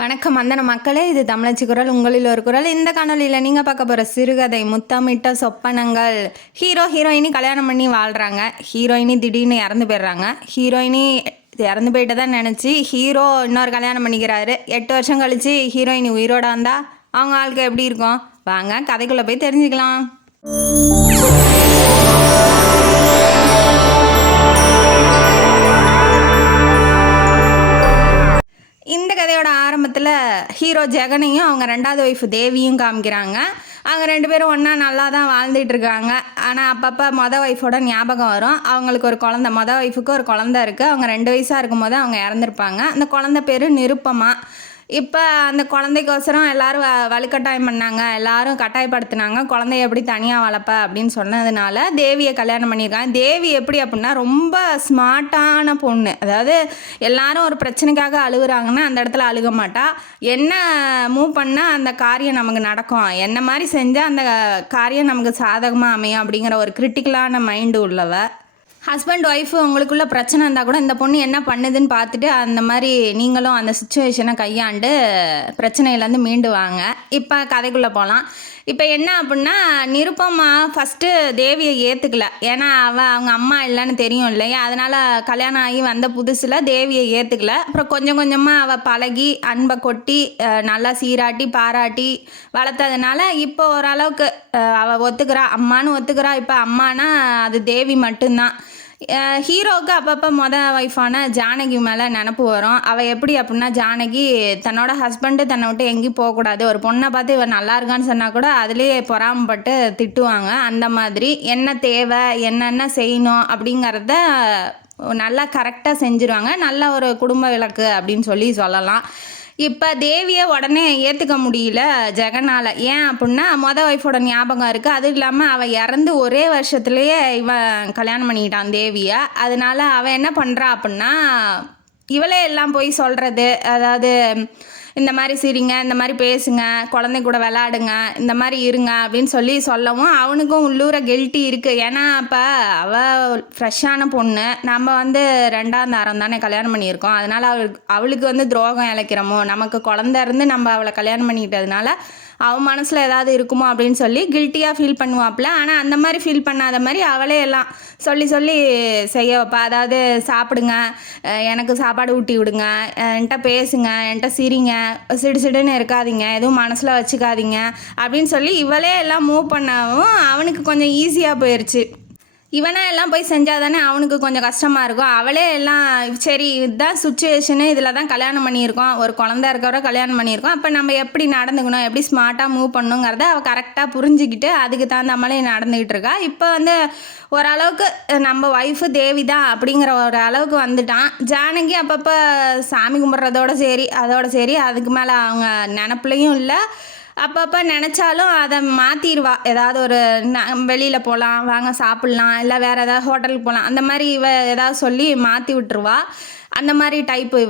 வணக்கம் வந்தன மக்களே, இது தமிழச்சி குரல், உங்களில் ஒரு குரல். இந்த காணொலியில் நீங்கள் பார்க்க போகிற சிறுகதை முத்தமிட்ட சொப்பனங்கள். ஹீரோ ஹீரோயினி கல்யாணம் பண்ணி வாழ்கிறாங்க. ஹீரோயினி திடீர்னு இறந்து போயிடுறாங்க. ஹீரோயினி இறந்து போயிட்டு தான் நினச்சி ஹீரோ இன்னொரு கல்யாணம் பண்ணிக்கிறாரு. 8 வருஷம் கழித்து ஹீரோயினி உயிரோட வந்தால் அவங்க ஆளுக்கு எப்படி இருக்கும்? வாங்க கதைக்குள்ளே போய் தெரிஞ்சுக்கலாம். இந்த கதையோட ஆரம்பத்தில் ஹீரோ ஜெகனையும் அவங்க 2வது ஒய்ஃப் தேவியும் காமிக்கிறாங்க. அவங்க 2 பேரும் ஒன்றா நல்லா தான் வாழ்ந்துட்டு இருக்காங்க. ஆனால் அப்பப்போ மொதல் ஒய்ஃபோட ஞாபகம் வரும். அவங்களுக்கு ஒரு குழந்தை, மொதல் ஒய்ஃபுக்கு ஒரு குழந்தை இருக்குது. அவங்க 2 வயசாக இருக்கும் போது அவங்க இறந்துருப்பாங்க. அந்த குழந்தை பேர் நிருப்பமா. இப்போ அந்த குழந்தைக்கோசரம் எல்லோரும் வலுக்கட்டாயம் பண்ணாங்க, எல்லோரும் கட்டாயப்படுத்தினாங்க. குழந்தைய எப்படி தனியாக வளர்ப்ப அப்படின்னு சொன்னதுனால தேவியை கல்யாணம் பண்ணியிருக்காங்க. தேவி எப்படி அப்படின்னா ரொம்ப ஸ்மார்ட்டான பொண்ணு. அதாவது எல்லாரும் ஒரு பிரச்சனைக்காக அழுகுறாங்கன்னா அந்த இடத்துல அழுக மாட்டா. என்ன மூவ் பண்ணால் அந்த காரியம் நமக்கு நடக்கும், என்ன மாதிரி செஞ்சால் அந்த காரியம் நமக்கு சாதகமாக அமையும் அப்படிங்கிற ஒரு கிரிட்டிக்கலான மைண்டு உள்ளவ. ஹஸ்பண்ட் ஒய்ஃபு உங்களுக்குள்ள பிரச்சனை இருந்தால் கூட இந்த பொண்ணு என்ன பண்ணுதுன்னு பார்த்துட்டு அந்த மாதிரி நீங்களும் அந்த சுச்சுவேஷனை கையாண்டு பிரச்சனையிலேருந்து மீண்டு வாங்க. இப்போ கதைக்குள்ளே போகலாம். இப்போ என்ன அப்படின்னா, நிருப்பமா ஃபஸ்ட்டு தேவியை ஏற்றுக்கல. ஏன்னா அவங்க அம்மா இல்லைன்னு தெரியும் இல்லையா, அதனால் கல்யாணம் ஆகி வந்த புதுசில் தேவியை ஏற்றுக்கல. அப்புறம் கொஞ்சம் கொஞ்சமாக அவள் பழகி அன்பை கொட்டி நல்லா சீராட்டி பாராட்டி வளர்த்ததுனால இப்போ ஓரளவுக்கு அவள் ஒத்துக்கிறா, அம்மானு ஒத்துக்கிறா. இப்போ அம்மானா அது தேவி மட்டும்தான். ஹீரோவுக்கு அப்பப்போ மொதல் ஒய்ஃபான ஜானகி மேலே நினப்பு வரும். அவள் எப்படி அப்படின்னா, ஜானகி தன்னோட ஹஸ்பண்டு தன்னை விட்டு எங்கேயும் போகக்கூடாது, ஒரு பொண்ணை பார்த்து இவன் நல்லா இருக்கான்னு சொன்னால் கூட அதுலேயே பொறாமப்பட்டு திட்டுவாங்க. அந்த மாதிரி என்ன தேவை, என்னென்ன செய்யணும் அப்படிங்கிறத நல்லா கரெக்டாக செஞ்சுருவாங்க. நல்ல ஒரு குடும்ப விளக்கு அப்படின்னு சொல்லலாம். இப்போ தேவியை உடனே ஏற்றுக்க முடியல ஜெகனால். ஏன் அப்படின்னா மொதல் ஒய்ஃபோட ஞாபகம் இருக்குது. அதுவும் இல்லாமல் அவள் இறந்து ஒரே வருஷத்துலேயே இவன் கல்யாணம் பண்ணிக்கிட்டான் தேவியை. அதனால் அவள் என்ன பண்ணுறா அப்படின்னா, இவளே எல்லாம் போய் சொல்கிறது, அதாவது இந்த மாதிரி சிரிங்க, இந்த மாதிரி பேசுங்க, குழந்தை கூட விளாடுங்க, இந்த மாதிரி இருங்க அப்படின்னு சொல்லவும் அவனுக்கும் உள்ளூர கெல்ட்டி இருக்குது. ஏன்னா அப்போ அவள் ஃப்ரெஷ்ஷான பொண்ணு, நம்ம 2ஆம் தாரம் தானே கல்யாணம் பண்ணியிருக்கோம். அதனால் அவளுக்கு துரோகம் இழைக்கிறோமோ, நமக்கு குழந்தை இருந்து நம்ம அவளை கல்யாணம் பண்ணிக்கிட்டதுனால அவன் மனசில் ஏதாவது இருக்குமோ அப்படின்னு சொல்லி கில்ட்டியாக ஃபீல் பண்ணுவாப்புல. ஆனால் அந்த மாதிரி ஃபீல் பண்ணாத மாதிரி அவளே எல்லாம் சொல்லி செய்ய வைப்பா. அதாவது சாப்பிடுங்க, எனக்கு சாப்பாடு ஊட்டி விடுங்க, என்கிட்ட பேசுங்க, என்கிட்ட சிரிங்க, சிடுன்னு இருக்காதீங்க, எதுவும் மனசில் வச்சுக்காதீங்க அப்படின்னு சொல்லி இவளே எல்லாம் மூவ் பண்ணவும் அவனுக்கு கொஞ்சம் ஈஸியாக போயிடுச்சு. இவனா எல்லாம் போய் செஞ்சால் தானே அவனுக்கு கொஞ்சம் கஷ்டமாக இருக்கும். அவளே எல்லாம் சரி இதுதான் சுச்சுவேஷனு, இதில் தான் கல்யாணம் பண்ணியிருக்கோம், ஒரு குழந்தை இருக்கிறவரை கல்யாணம் பண்ணியிருக்கோம், அப்போ நம்ம எப்படி நடந்துக்கணும், எப்படி ஸ்மார்ட்டாக மூவ் பண்ணணுங்கிறத அவள் கரெக்டாக புரிஞ்சுக்கிட்டு அதுக்கு தகுந்த மாதிரி நடந்துக்கிட்டு இருக்கா. இப்போ ஓரளவுக்கு நம்ம ஒய்ஃபு தேவி தான் அப்படிங்கிற ஒரு அளவுக்கு வந்துட்டான். ஜானகி அப்பப்போ சாமி கும்பிட்றதோட சரி, அதுக்கு மேலே அவங்க நினப்புலையும் இல்லை. அப்பப்போ நினச்சாலும் அதை மாற்றிடுவா. ஏதாவது ஒரு வெளியில் போகலாம், வாங்க சாப்பிட்லாம், இல்லை வேறு ஏதாவது ஹோட்டலுக்கு போகலாம், அந்த மாதிரி ஏதாவது சொல்லி மாற்றி விட்டுருவா. அந்த மாதிரி டைப்பு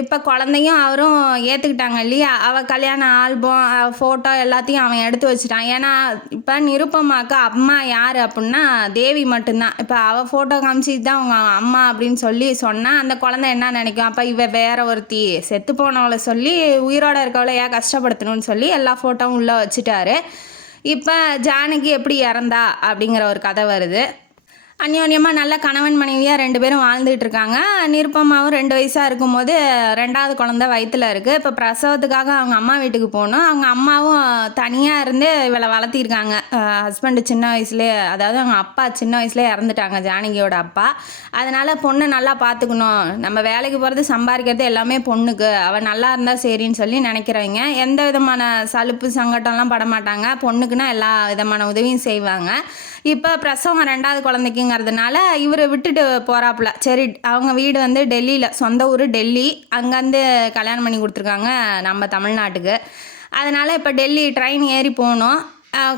இப்போ குழந்தையும் அவரும் ஏற்றுக்கிட்டாங்க இல்லையா. அவள் கல்யாண ஆல்பம் ஃபோட்டோ எல்லாத்தையும் அவன் எடுத்து வச்சுட்டான். ஏன்னா இப்போ நிருப்பமாக்கு அம்மா யார் அப்படின்னா தேவி மட்டும்தான். இப்போ அவள் ஃபோட்டோ காமிச்சிட்டு தான் அவங்க அம்மா அப்படின்னு சொன்னால் அந்த குழந்தை என்ன நினைக்கும், அப்போ வேற ஒருத்தி செத்து போனவளை சொல்லி உயிரோட இருக்கவளை ஏன் கஷ்டப்படுத்தணும்னு சொல்லி எல்லா ஃபோட்டோவும் உள்ளே வச்சுட்டாரு. இப்போ ஜானகி எப்படி இறந்தா அப்படிங்கிற ஒரு கதை வருது. அந்யோன்யமாக நல்ல கணவன் மனைவியாக 2 பேரும் வாழ்ந்துகிட்டு இருக்காங்க. நிருப்பமாவும் 2 வயசாக இருக்கும்போது 2வது குழந்தை வயிற்றில் இருக்குது. இப்போ பிரசவத்துக்காக அவங்க அம்மா வீட்டுக்கு போகணும். அவங்க அம்மாவும் தனியாக இருந்து இவளை வளர்த்திருக்காங்க. ஹஸ்பண்டு சின்ன வயசுலேயே, அதாவது அவங்க அப்பா சின்ன வயசுலேயே இறந்துட்டாங்க, ஜானகியோட அப்பா. அதனால் பொண்ணை நல்லா பார்த்துக்கணும், நம்ம வேலைக்கு போகிறது சம்பாதிக்கிறது எல்லாமே பொண்ணுக்கு, அவள் நல்லா இருந்தால் சரின்னு சொல்லி நினைக்கிறவங்க எந்த விதமான சலுப்பு சங்கட்டம்லாம் படமாட்டாங்க. பொண்ணுக்குன்னா எல்லா விதமான உதவியும் செய்வாங்க. இப்போ பிரசவம் 2வது குழந்தைக்குங்கிறதுனால இவர் விட்டுட்டு போகிறாப்புல. சரி, அவங்க வீடு டெல்லியில், சொந்த ஊர் டெல்லி, அங்கேருந்து கல்யாணம் பண்ணி கொடுத்துருக்காங்க நம்ம தமிழ்நாட்டுக்கு. அதனால் இப்போ டெல்லி ட்ரெயின் ஏறி போகணும்.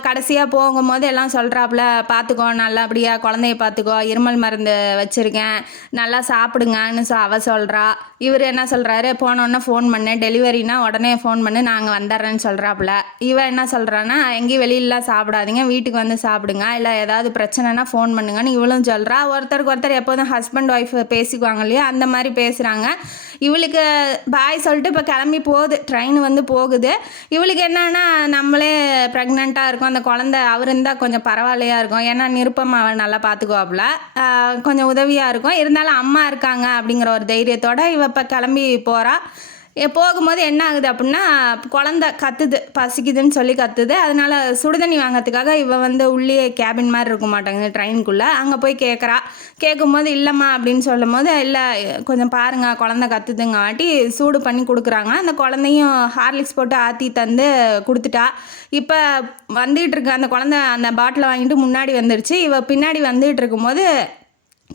கடைசியாக போகும்போது எல்லாம் சொல்கிறாப்புல, பார்த்துக்கோ நல்லபடியாக குழந்தைய பார்த்துக்கோ, இருமல் மருந்து வச்சுருக்கேன், நல்லா சாப்பிடுங்கன்னு அவள் சொல்கிறா. இவர் என்ன சொல்கிறாரு, போனோன்னே ஃபோன் பண்ணு, டெலிவரினா உடனே ஃபோன் பண்ணு, நாங்கள் வந்துடுறேன்னு சொல்கிறாப்புல. இவன் என்ன சொல்கிறான்னா, எங்கேயும் வெளியிலலாம் சாப்பிடாதீங்க, வீட்டுக்கு சாப்பிடுங்க, இல்லை ஏதாவது பிரச்சனைனா ஃபோன் பண்ணுங்கன்னு இவளும் சொல்கிறா. ஒருத்தருக்கு ஒருத்தர் எப்போதும் ஹஸ்பண்ட் ஒய்ஃப் பேசிக்குவாங்க இல்லையா, அந்த மாதிரி பேசுகிறாங்க. இவளுக்கு பாய் சொல்லிட்டு இப்போ கிளம்பி போகுது, ட்ரெயின் வந்து போகுது. இவளுக்கு என்னன்னா நம்மளே ப்ரெக்னெண்ட்டாக இருக்கும், அந்த குழந்தை அவர் இருந்தால் கொஞ்சம் பரவாயில்லையா இருக்கும். ஏன்னா நிருப்பம் அவள் நல்லா பார்த்துக்குவாப்புல, கொஞ்சம் உதவியாக இருக்கும். இருந்தாலும் அம்மா இருக்காங்க அப்படிங்கிற ஒரு தைரியத்தோடு இவ இப்போ கிளம்பி போகிறா. போகும்போது என்ன ஆகுது அப்படின்னா, குழந்த கத்துது, பசிக்குதுன்னு சொல்லி கத்துது. அதனால சுடுதண்ணி வாங்கிறதுக்காக இவ வந்து உள்ளே கேபின் மாதிரி இருக்க மாட்டாங்க ட்ரெயினுக்குள்ளே, அங்கே போய் கேட்குறா. கேட்கும்போது இல்லைம்மா அப்படின்னு சொல்லும் போது, இல்லை கொஞ்சம் பாருங்கள் குழந்த கத்துதுங்க வாட்டி சூடு பண்ணி கொடுக்குறாங்க. அந்த குழந்தையும் ஹார்லிக்ஸ் போட்டு ஆற்றி தந்து கொடுத்துட்டா. இப்போ வந்துகிட்டு இருக்கு அந்த குழந்தை, அந்த பாட்டிலை வாங்கிட்டு முன்னாடி வந்துடுச்சு. இவ பின்னாடி வந்துகிட்டு இருக்கும்போது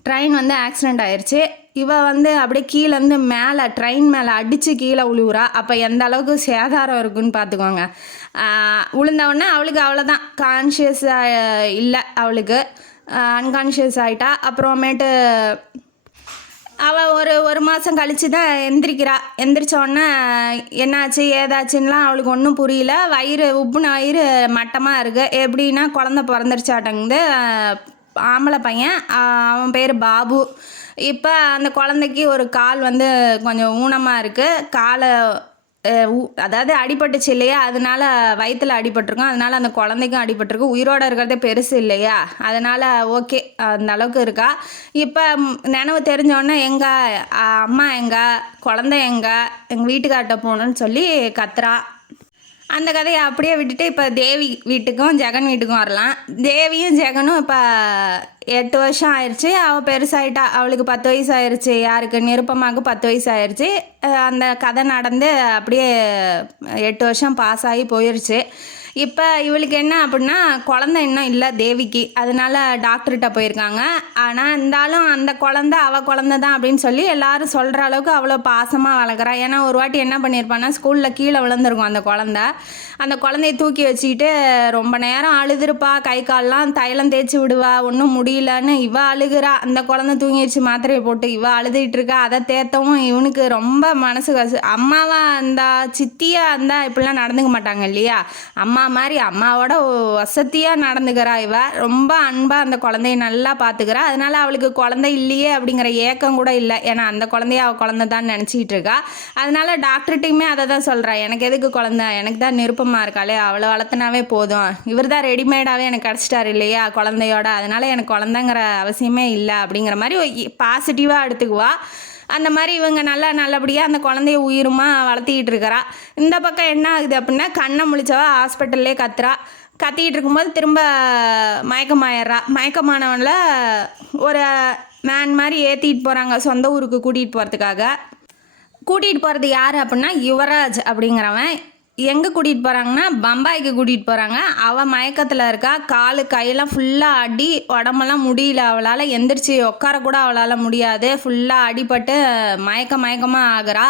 ட்ரெயின் வந்து ஆக்சிடெண்ட் ஆயிடுச்சு. இவ வந்து அப்படியே கீழேருந்து மேலே ட்ரெயின் மேலே அடித்து கீழே விழுவுறா. அப்போ எந்த அளவுக்கு சேதாரம் இருக்குன்னு பார்த்துக்கோங்க. விழுந்தவுடனே அவளுக்கு அவ்வளோதான், கான்ஷியஸாக இல்லை, அவளுக்கு அன்கான்ஷியஸ் ஆகிட்டா. அப்புறமேட்டு அவள் ஒரு மாதம் கழித்து தான் எந்திரிக்கிறா. எந்திரிச்சோடனே என்னாச்சு ஏதாச்சுன்னெலாம் அவளுக்கு ஒன்றும் புரியல. உப்புன வயிறு மட்டமாக இருக்குது. எப்படின்னா குழந்த பிறந்துருச்சாட்டங்குது. ஆம்பளை பையன், அவன் பேர் பாபு. இப்போ அந்த குழந்தைக்கு ஒரு கால் வந்து கொஞ்சம் ஊனமாக இருக்குது. காலை அதாவது அடிபட்டுச்சு இல்லையா, அதனால வயிற்றில் அடிபட்டிருக்கும். அதனால் அந்த குழந்தைக்கும் அடிபட்டிருக்கு. உயிரோடு இருக்கிறதே பெருசு இல்லையா, அதனால் ஓகே அந்த அளவுக்கு இருக்கா. இப்போ நினைவு தெரிஞ்சோடனே எங்கே அம்மா, எங்கே குழந்தை, எங்கள் வீட்டுக்கார்ட்ட போகணுன்னு சொல்லி கத்துறா. அந்த கதையை அப்படியே விட்டுட்டு இப்போ தேவி வீட்டுக்கும் ஜெகன் வீட்டுக்கும் வரலாம். தேவியும் ஜெகனும் இப்போ 8 வருஷம் ஆயிடுச்சு. அவள் பெருசாயிட்டா, அவளுக்கு 10 வயசு ஆயிடுச்சு. யாருக்கு, நிருப்பமாக்கு 10 வயசு ஆயிடுச்சு. அந்த கதை நடந்து அப்படியே 8 வருஷம் பாஸ் ஆகி போயிடுச்சு. இப்போ இவளுக்கு என்ன அப்படின்னா, குழந்தை இன்னும் இல்லை தேவிக்கு. அதனால டாக்டர்கிட்ட போயிருக்காங்க. ஆனால் இருந்தாலும் அந்த குழந்தை அவள் குழந்தை தான் அப்படின்னு சொல்லி எல்லாரும் சொல்கிற அளவுக்கு அவ்வளோ பாசமாக வளர்க்குறா. ஏன்னா ஒரு வாட்டி என்ன பண்ணியிருப்பான்னா, ஸ்கூலில் கீழே விழுந்திருக்கும் அந்த குழந்தை. அந்த குழந்தைய தூக்கி வச்சுக்கிட்டு ரொம்ப நேரம் அழுதுருப்பா. கை கால்லாம் தைலம் தேய்ச்சி விடுவா, ஒன்றும் முடியலன்னு இவ அழுகிறா. அந்த குழந்தை தூங்கிடுச்சு மாத்திரையை போட்டு, இவ அழுதுகிட்டு இருக்கா. அதை தேத்தவும் இவனுக்கு ரொம்ப மனசு அம்மாவாக இருந்தா, சித்தியாக இருந்தால் இப்படிலாம் நடந்துக்க மாட்டாங்க இல்லையா. அம்மா மாதிரி அம்மாவோட வசதியாக நடந்துக்கிறா. இவ ரொம்ப அன்பாக அந்த குழந்தைய நல்லா பார்த்துக்கிறா. அதனால அவளுக்கு குழந்தை இல்லையே அப்படிங்கிற ஏக்கம் கூட இல்லை. ஏன்னா அந்த குழந்தைய அவள் குழந்தை தான் நினச்சிக்கிட்டு இருக்கா. அதனால டாக்டர்கிட்டையுமே அதை தான் சொல்கிறா, எனக்கு எதுக்கு குழந்தை, எனக்கு தான் நிருப்பமாக இருக்காளே, அவளை வளர்த்துனாவே போதும், இவர் தான் ரெடிமேடாகவே எனக்கு கிடச்சிட்டார் இல்லையா குழந்தையோட, அதனால எனக்கு குழந்தைங்கிற அவசியமே இல்லை அப்படிங்கிற மாதிரி பாசிட்டிவாக எடுத்துக்குவா. அந்த மாதிரி இவங்க நல்லபடியாக அந்த குழந்தைய உயிருமா வளர்த்திக்கிட்டு இருக்கிறா. இந்த பக்கம் என்ன ஆகுது அப்படின்னா, கண்ணை முழிச்சவா ஹாஸ்பிட்டல்லே கத்திக்கிட்டு இருக்கும்போது திரும்ப மயக்கமாயிடுறா. மயக்கமானவனில் ஒரு வேன் மாதிரி ஏற்றிட்டு போகிறாங்க சொந்த ஊருக்கு கூட்டிகிட்டு போகிறதுக்காக. கூட்டிகிட்டு போகிறது யார் அப்படின்னா, யுவராஜ் அப்படிங்கிறவன். எங்கே கூட்டிகிட்டு போகிறாங்கன்னா, பம்பாய்க்கு கூட்டிகிட்டு போகிறாங்க. அவள் மயக்கத்தில் இருக்கா. காலு கையெல்லாம் ஃபுல்லாக அடி, உடம்பெல்லாம் முடியல அவளால், எந்திரிச்சு உட்காரக்கூட அவளால் முடியாது. ஃபுல்லாக அடிபட்டு மயக்கமாக ஆகிறா.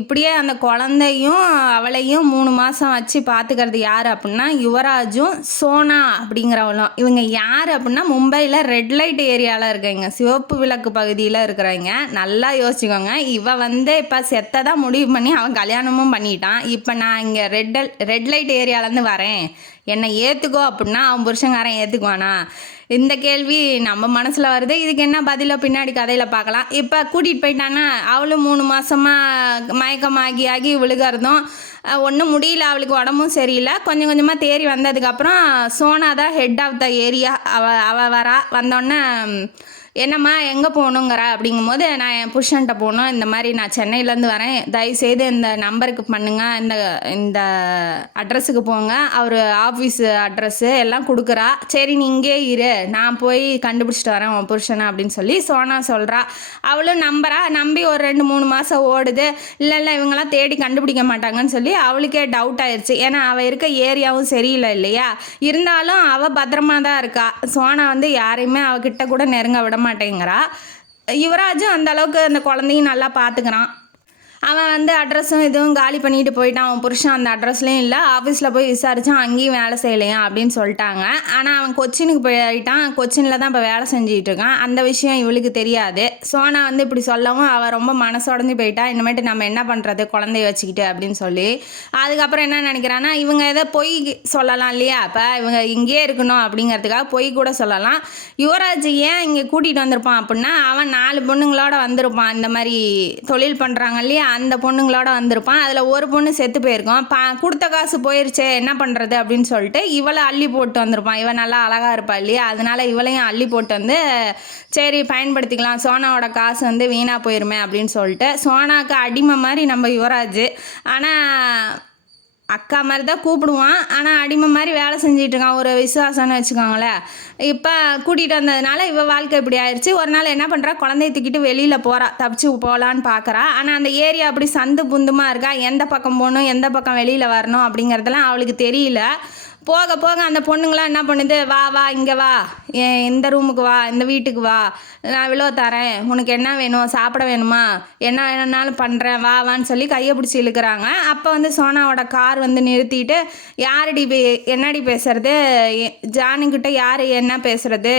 இப்படியே அந்த குழந்தையும் அவளையும் 3 மாதம் வச்சு பார்த்துக்கிறது யார் அப்படின்னா, யுவராஜும் சோனா அப்படிங்கிறவளும். இவங்க யார் அப்படின்னா, மும்பையில் ரெட் லைட் ஏரியாவில் இருக்கவங்க, சிவப்பு விளக்கு பகுதியில் இருக்கிறவங்க. நல்லா யோசிச்சுக்கோங்க. இவ வந்து இப்போ செத்ததான் முடிவு பண்ணி அவன் கல்யாணமும் பண்ணிட்டான். இப்போ நான் இங்கே ரெட் லைட் ஏரியாவிலேருந்து வரேன், என்னை ஏற்றுக்கோ அப்படின்னா அவன் புருஷங்காரன் ஏற்றுக்குவானா? இந்த கேள்வி நம்ம மனசில் வருது. இதுக்கு என்ன பதிலோ பின்னாடி கதையில் பார்க்கலாம். இப்போ கூட்டிகிட்டு போயிட்டான்னா, அவளும் 3 மாதமாக மயக்கமாகி விழுகிறதும் ஒன்றும் முடியல, அவளுக்கு உடம்பும் சரியில்லை. கொஞ்சம் கொஞ்சமாக தேறி வந்ததுக்கப்புறம் சோனா தான் ஹெட் ஆஃப் த ஏரியா. அவள் வரா. வந்தோடனே என்னம்மா எங்கே போகணுங்கிறா அப்படிங்கும்போது, நான் என் புருஷன்கிட்ட போகணும், இந்த மாதிரி நான் சென்னையிலேருந்து வரேன், தயவுசெய்து இந்த நம்பருக்கு பண்ணுங்கள், இந்த அட்ரஸுக்கு போங்க, அவர் ஆஃபீஸு அட்ரஸ்ஸு எல்லாம் கொடுக்குறா. சரி நீ இங்கே இரு, நான் போய் கண்டுபிடிச்சிட்டு வரேன் உன் புருஷனை அப்படின்னு சொல்லி சோனா சொல்கிறா. அவளும் நம்பி ஒரு 2-3 மாதம் ஓடுது. இல்லை இவங்கெல்லாம் தேடி கண்டுபிடிக்க மாட்டாங்கன்னு சொல்லி அவளுக்கே டவுட் ஆயிடுச்சு. ஏன்னா அவள் இருக்க ஏரியாவும் சரியில்லை இல்லையா. இருந்தாலும் அவள் பத்திரமா தான் இருக்கா. சோனா வந்து யாரையுமே அவகிட்ட கூட நெருங்க விட மாட்டேங்கிறா. யுவராஜும் அந்த அளவுக்கு அந்த குழந்தையும் நல்லா பார்த்துக்கிறான். அவன் வந்து அட்ரஸும் இதுவும் காலி பண்ணிட்டு போயிட்டான். அவன் புருஷன் அந்த அட்ரஸ்லேயும் இல்லை. ஆஃபீஸில் போய் விசாரித்தான், அங்கேயும் வேலை செய்யலையா அப்படின்னு சொல்லிட்டாங்க. ஆனால் அவன் கொச்சினுக்கு போயிட்டான். கொச்சினில் தான் இப்போ வேலை செஞ்சுட்டு இருக்கான். அந்த விஷயம் இவளுக்கு தெரியாது. சோனா வந்து இப்படி சொல்லவும் அவள் ரொம்ப மனசுடைஞ்சு போயிட்டா. இனிமேட்டு நம்ம என்ன பண்ணுறது குழந்தைய வச்சுக்கிட்டு அப்படின்னு சொல்லி. அதுக்கப்புறம் என்ன நினைக்கிறான்னா, இவங்க ஏதோ பொய் சொல்லலாம் இல்லையா, இப்போ இவங்க இங்கேயே இருக்கணும் அப்படிங்கிறதுக்காக பொய் கூட சொல்லலாம். யுவராஜ் ஏன் இங்கே கூட்டிகிட்டு வந்திருப்பான் அப்படின்னா, அவன் 4 பொண்ணுங்களோட வந்திருப்பான். இந்த மாதிரி தொழில் பண்ணுறாங்க இல்லையா, அந்த பொண்ணுங்களோட வந்திருப்பான். அதில் ஒரு பொண்ணு செத்து போயிருக்கோம். கொடுத்த காசு போயிருச்சே என்ன பண்ணுறது அப்படின்னு சொல்லிட்டு இவளை அள்ளி போட்டு வந்திருப்பான். இவன் நல்லா அழகாக இருப்பாள் இல்லையா, அதனால இவளையும் அள்ளி போட்டு வந்து சரி பயன்படுத்திக்கலாம், சோனாவோட காசு வந்து வீணாக போயிருமே அப்படின்னு சொல்லிட்டு. சோனாவுக்கு அடிமை மாதிரி நம்ம யுவராஜ். ஆனால் அக்கா மாதிரி தான் கூப்பிடுவான். ஆனால் அடிமை மாதிரி வேலை செஞ்சிட்ருக்கான், ஒரு விசுவாசம்னு வச்சுக்கோங்களேன். இப்போ கூட்டிகிட்டு வந்ததுனால இவள் வாழ்க்கை இப்படி ஆயிடுச்சு. ஒரு நாள் என்ன பண்ணுறா, குழந்தைய தூக்கிட்டு வெளியில் போகிறா, தப்பிச்சு போகலான்னு பார்க்குறா. ஆனால் அந்த ஏரியா அப்படி சந்து புந்துமாக இருக்கா, எந்த பக்கம் போகணும் எந்த பக்கம் வெளியில் வரணும் அப்படிங்கிறதெல்லாம் அவளுக்கு தெரியல. போக போக அந்த பொண்ணுங்களாம் என்ன பண்ணுது, வா வா இங்கே வா, இந்த ரூமுக்கு வா, இந்த வீட்டுக்கு வா, நான் இவ்வளோ தரேன், உனக்கு என்ன வேணும், சாப்பிட வேணுமா, என்ன வேணும்னாலும் பண்ணுறேன், வா வான்னு சொல்லி கையை பிடிச்சி இழுக்கிறாங்க. அப்போ வந்து சோனாவோட கார் வந்து நிறுத்திட்டு, யாரடி என்னடி பேசுறது, ஜானுக்கிட்ட யார் என்ன பேசுறது,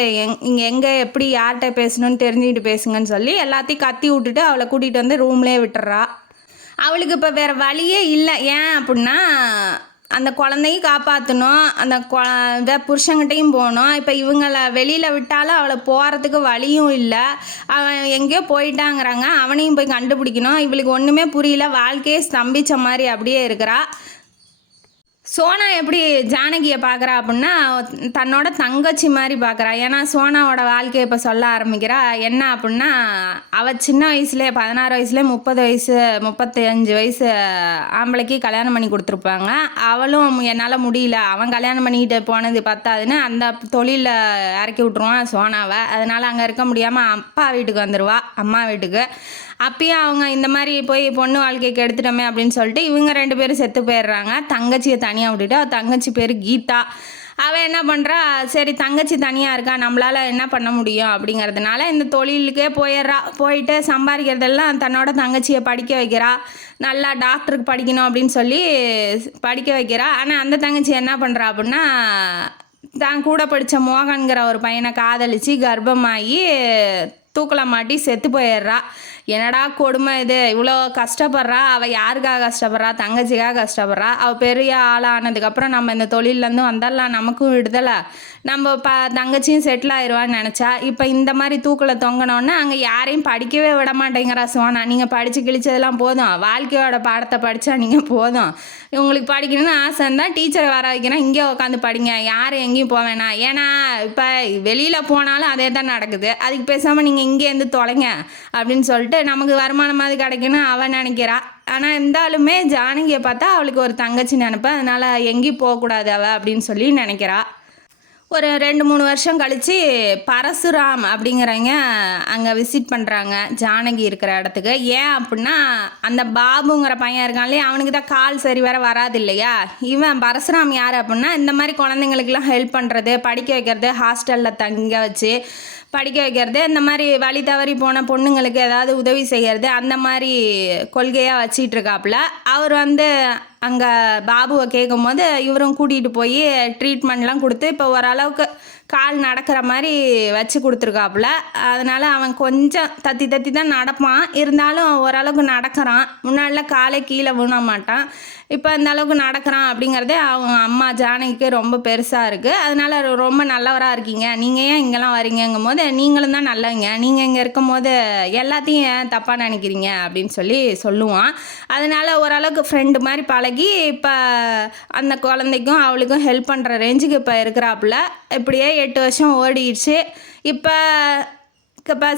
இங்கே எங்கே எப்படி யார்கிட்ட பேசணும்னு தெரிஞ்சுக்கிட்டு பேசுங்கன்னு சொல்லி எல்லாத்தையும் கத்தி விட்டுட்டு அவளை கூட்டிகிட்டு வந்து ரூம்லேயே விட்டுறா. அவளுக்கு இப்போ வேறு வழியே இல்லை. ஏன் அப்படின்னா, அந்த குழந்தையும் காப்பாற்றணும், அந்த புருஷங்கிட்டையும் போகணும். இப்போ இவங்களை வெளியில் விட்டாலும் அவளை போகிறதுக்கு வழியும் இல்லை. அவன் எங்கேயோ போயிட்டாங்கிறாங்க, அவனையும் போய் கண்டுபிடிக்கணும். இவளுக்கு ஒன்றுமே புரியல, வாழ்க்கையே ஸ்தம்பித்த மாதிரி அப்படியே இருக்கிறா. சோனா எப்படி ஜானகியை பார்க்குறா அப்படின்னா, தன்னோட தங்கச்சி மாதிரி பார்க்குறா. ஏன்னா சோனாவோட வாழ்க்கையை இப்போ சொல்ல ஆரம்பிக்கிறா. என்ன அப்படின்னா, அவள் சின்ன வயசுலேயே 16 வயசுலேயே 30 வயசு 35 வயசு ஆம்பளைக்கு கல்யாணம் பண்ணி கொடுத்துருப்பாங்க. அவளும் என்னால் முடியல, அவன் கல்யாணம் பண்ணிக்கிட்டு போனது பத்தாதுன்னு அந்த தொழிலில் இறக்கி விட்ருவான் சோனாவை. அதனால் அங்கே இருக்க முடியாமல் அப்பா வீட்டுக்கு வந்துடுவா, அம்மா வீட்டுக்கு. அப்பயும் அவங்க இந்த மாதிரி போய் பொண்ணு வாழ்க்கைக்கு எடுத்துட்டோமே அப்படின்னு சொல்லிட்டு இவங்க 2 பேரும் செத்து போயிடுறாங்க. தங்கச்சியை தனியாக விட்டுட்டு, அவள் தங்கச்சி பேர் கீதா. அவள் என்ன பண்ணுறா, சரி தங்கச்சி தனியாக இருக்கா, நம்மளால் என்ன பண்ண முடியும் அப்படிங்கிறதுனால இந்த தொழிலுக்கே போயிடுறா. போயிட்டு சம்பாதிக்கிறதெல்லாம் தன்னோட தங்கச்சியை படிக்க வைக்கிறா. நல்லா டாக்டருக்கு படிக்கணும் அப்படின்னு சொல்லி படிக்க வைக்கிறா. ஆனால் அந்த தங்கச்சி என்ன பண்ணுறா அப்படின்னா, தான் கூட படித்த மோகன்கிற ஒரு பையனை காதலித்து கர்ப்பமாகி தூக்கில் மாட்டி செத்து போயிடுறா. என்னடா கொடுமை இது, இவ்வளோ கஷ்டப்படுறா. அவள் யாருக்காக கஷ்டப்படுறா, தங்கச்சிக்காக கஷ்டப்படுறா. அவள் பெரிய ஆளானதுக்கப்புறம் நம்ம இந்த தொழிலேருந்து வந்துடலாம், நமக்கும் விடுதலை, நம்ம தங்கச்சியும் செட்டில் ஆயிடுவான்னு நினச்சா, இப்போ இந்த மாதிரி தூக்கில் தொங்கினோன்னா அங்கே யாரையும் படிக்கவே விட மாட்டேங்கிறா சோனா. நீங்கள் படித்து கிழிச்சதெல்லாம் போதும், வாழ்க்கையோட பாடத்தை படித்தா நீங்கள் போதும், உங்களுக்கு படிக்கணும்னு ஆசை இருந்தால் டீச்சரை வர வைக்கிறேன், இங்கே உட்காந்து படிங்க, யாரும் எங்கேயும் போக வேணாம். ஏன்னா இப்போ வெளியில் போனாலும் அதே தான் நடக்குது, அதுக்கு பேசாமல் நீங்கள் இங்கேருந்து தொலைங்க அப்படின்னு சொல்லிட்டு நமக்கு வருமானமாவது கிடைக்கணும் அவன் நினைக்கிறா. ஆனால் இருந்தாலுமே ஜானகியை பார்த்தா அவளுக்கு ஒரு தங்கச்சி நினைப்பா, அதனால் எங்கேயும் போகக்கூடாது அவள் அப்படின்னு சொல்லி நினைக்கிறா. ஒரு 2-3 வருஷம் கழித்து பரசுராம் அப்படிங்கிறவங்க அங்கே விசிட் பண்ணுறாங்க ஜானகி இருக்கிற இடத்துக்கு. ஏன் அப்படின்னா, அந்த பாபுங்கிற பையன் இருக்கான்லே, அவனுக்கு தான் கால் சரி வர வராது இல்லையா. இவன் பரசுராம் யார் அப்படின்னா, இந்த மாதிரி குழந்தைங்களுக்கெல்லாம் ஹெல்ப் பண்ணுறது, படிக்க வைக்கிறது, ஹாஸ்டலில் தங்க வச்சு படிக்க வைக்கிறது, இந்த மாதிரி வழி தவறி போன பொண்ணுங்களுக்கு ஏதாவது உதவி செய்கிறது, அந்த மாதிரி கொள்கையாக வச்சிட்ருக்காப்புல. அவர் வந்து அங்கே பாபுவை கேட்கும் போது இவரும் கூட்டிகிட்டு போய் ட்ரீட்மெண்ட்லாம் கொடுத்து இப்போ ஓரளவுக்கு கால் நடக்கிற மாதிரி வச்சு கொடுத்துருக்காப்புல. அதனால் அவன் கொஞ்சம் தத்தி தத்தி தான் நடப்பான், இருந்தாலும் ஓரளவுக்கு நடக்கிறான். முன்னாடிலாம் காலே கீழே விழ மாட்டான், இப்போ இந்த அளவுக்கு நடக்கிறான். அப்படிங்கிறதே அவங்க அம்மா ஜானகிக்கு ரொம்ப பெருசாக இருக்குது. அதனால் ரொம்ப நல்லவராக இருக்கீங்க, நீங்கள் ஏன் இங்கெல்லாம் வரீங்கங்கும் போது, நீங்களும் தான் நல்லவங்க, நீங்கள் இங்கே இருக்கும் போது எல்லாத்தையும் ஏன் தப்பாக நினைக்கிறீங்க அப்படின்னு சொல்லி சொல்லுவான். அதனால் ஓரளவுக்கு ஃப்ரெண்டு மாதிரி பழகி இப்போ அந்த குழந்தைக்கும் அவளுக்கும் ஹெல்ப் பண்ணுற ரேஞ்சுக்கு இப்போ இருக்கிறாப்புல. இப்படியே 8 வருஷம் ஓடிடுச்சு. இப்போ